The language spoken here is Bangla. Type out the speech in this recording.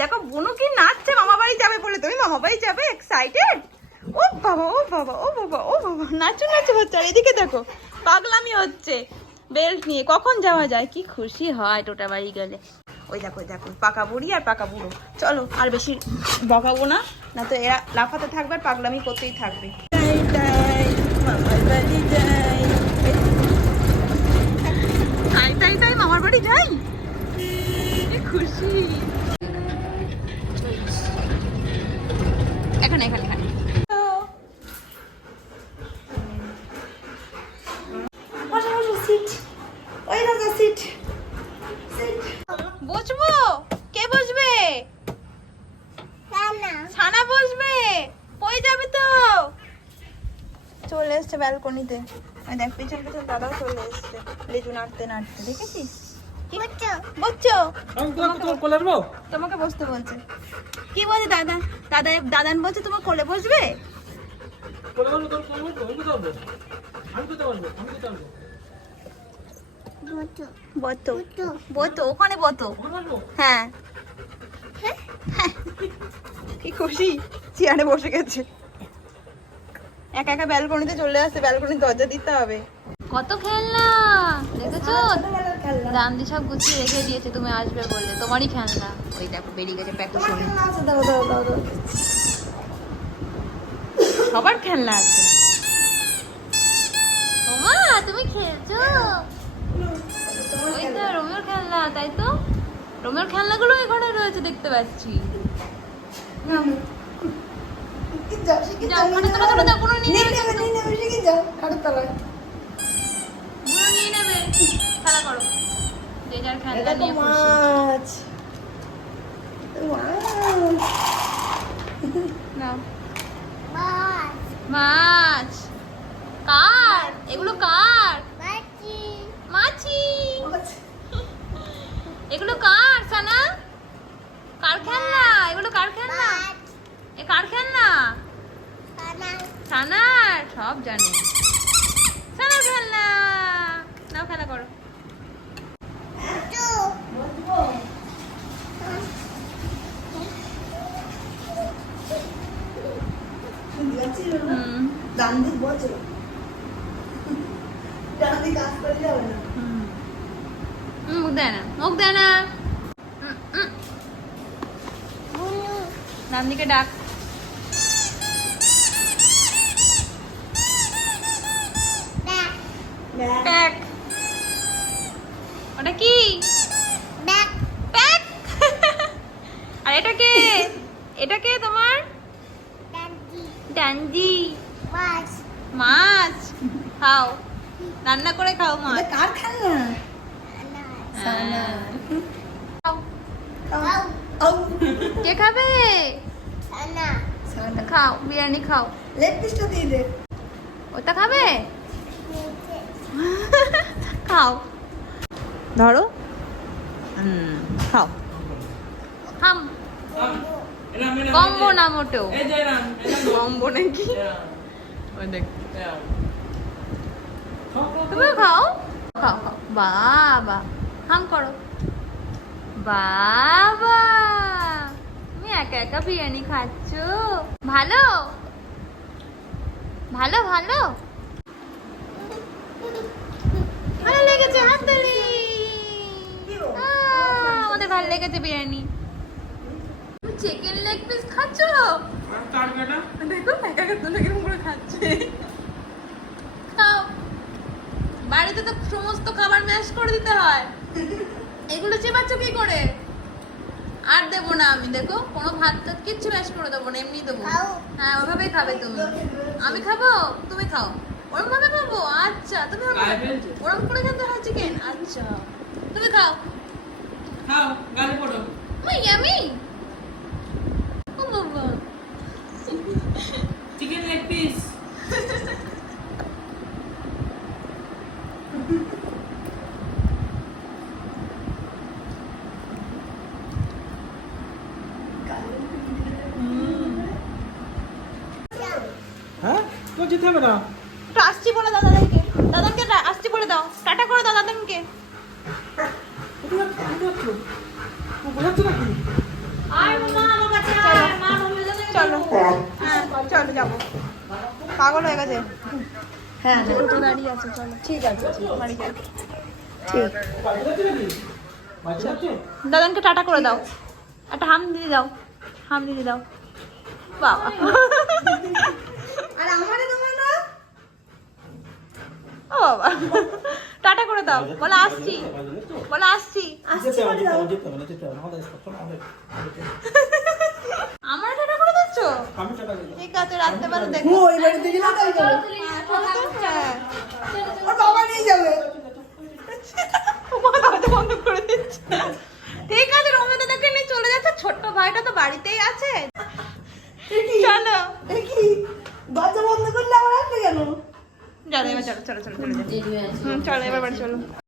দেখো বুনু কি নাচছে মামা বাড়ি যাবে বলে। তুমি মামা বাড়ি যাবে এক্সাইটেড? ও বাবা ও বাবা ও বাবা ও বাবা, নাচো নাচো বাচ্চা। এদিকে দেখো পাগলামি হচ্ছে বেল্ট নিয়ে। কখন যাওয়া যায়, কি খুশি হয় টোটা বাড়ি গেলে। ওই দেখো দেখো পাকা বুড়ি আর পাকা বুড়ো। চলো আর বেশি বকাবো না, না তো এরা লাফাতে থাকবে আর পাগলামি করতেই থাকবে। মামার বাড়ি যাই, তাই তাই তাই মামার বাড়ি যাই, কি খুশি। এখানে এখানে এখানে বসবো। কে বসবে? ছানা বসবে। কই যাবে তো? চলে এসছে ব্যালকনিতে। দেখ পিছন পিছন দাদাও চলে এসছে লেজু নাড়তে নাড়তে। দেখেছিস? বসছো? তোমাকে বসতে বলছে। কি বলছে দাদা? দাদান বলছে তোমার কোলে বসবে। বতো বতো ওখানে বতো। হ্যাঁ কি খুশি, চেয়ারে বসে গেছে। একা একা ব্যালকনিতে চলে আসছে, ব্যালকনির দরজা দিতে হবে। কত খেলনা দেখেছো? দান্দি সব গুছিয়ে রেখে দিয়েছে তুমি আসবে বলে, তোমারই খেলনা। ওই দেখো বেরিয়ে গেছে প্যাকু শুনে। সবার খেলনা আছে। ওমা তুমি খেলছো? ওই তো রোমিওর খেলনা, তাই তো রোমিওর খেলনাগুলো এখানে রয়েছে দেখতে পাচ্ছি। খেলা করো, যে যার খেলনা নিয়ে খুশি। মাছ কার? এগুলো কার? মাছি। এগুলো কার সানা? কার খেলনা এগুলো? কার খেলনা? এ কার খেলনা? সানার। সব জানে সানার খেলনা। নাও খেলা করো। মুখ দেয় না, মুখ দেয় না। নান্দিকে ডাক। প্যাক। ওটা কি? প্যাক। আর এটা কে? এটা কে তোমার? ডান্ডি। মাছ খাও, রান্না করে খাও মাছ। কার খেলনা? কে খাবে? খাও বিরিয়ানি খাও। লেগ পিসটা দিয়ে দে। ওটা খাবে? খাও ধরো। খাও। হাম কম্বো না মোটেও। কম্বো নাকি? তুমি খাও খাও খাও। বাবা হাম করো। বাবা তুমি একা একা বিরিয়ানি খাচ্ছ? ভালো ভালো ভালো ভালো লেগেছে। হাততালি। আমাদের ভালো লেগেছে বিরিয়ানি। তুমি চিকেন লেগ পিস খাচ্ছ? দেখো একা একা দুটো কিরকম করে খাচ্ছে। খাও। বাড়িতে তো সমস্ত খাবার ম্যাশ করে দিতে হয়, এগুলো চেবাচ্ছ কি করে? আর দেবো না আমি, দেখো কোনো ভাত টাত কিচ্ছু ম্যাশ করে দেবো না, এমনি দেবো। হ্যাঁ ওইভাবেই খাবে তুমি। আমি খাবো? তুমি খাও। ওরম ভাবে খাবো? আচ্ছা তুমি ওরম করে খেতে হয় চিকেন? আচ্ছা তুমি খাও। খাও গালে পড়ো। ইয়ামি। ও বাবা চিকেন লেগ পিস। হ্যাঁ তো যেতে হবে না। একটু আসছি বলে দাদাকে, দাদাকে আসছি বলে দাও, টাটা করে দাও দাদাকে। আর পাগল হয়ে গেছে। হ্যাঁ টোটো দাঁড়িয়ে আছে, চলো ঠিক আছে বাড়ি যাই। ঠিক দাদানকে টাটা করে দাও, একটা হাম দিদি দাও, হাম দিদি দাও। বাবা আর আমারে তোমার না ও বাবা, টাটা করে দাও, বলো আসছি, বলো আসছি। আসছি বলে দাও। আমার টাটা করে দিচ্ছ? ঠিক আছে, রাত্রেবেলা দেখো। ও এই বাড়িতে গেলে তাই যাবে হ্যাঁ, ওর বাবা নিয়ে যাবে তোমার দরজা বন্ধ করে দিচ্ছে। ঠিক আছে, রোমা দাদাকে নিয়ে চলে যাচ্ছে, ছোট্ট ভাইটা তো বাড়িতেই আছে। চলো এ কি দরজা বন্ধ করলে আবার আসবে কেন চলো এবার, চলো চলো চলো চলো চলো, চলো এবার বাড়ি চলো।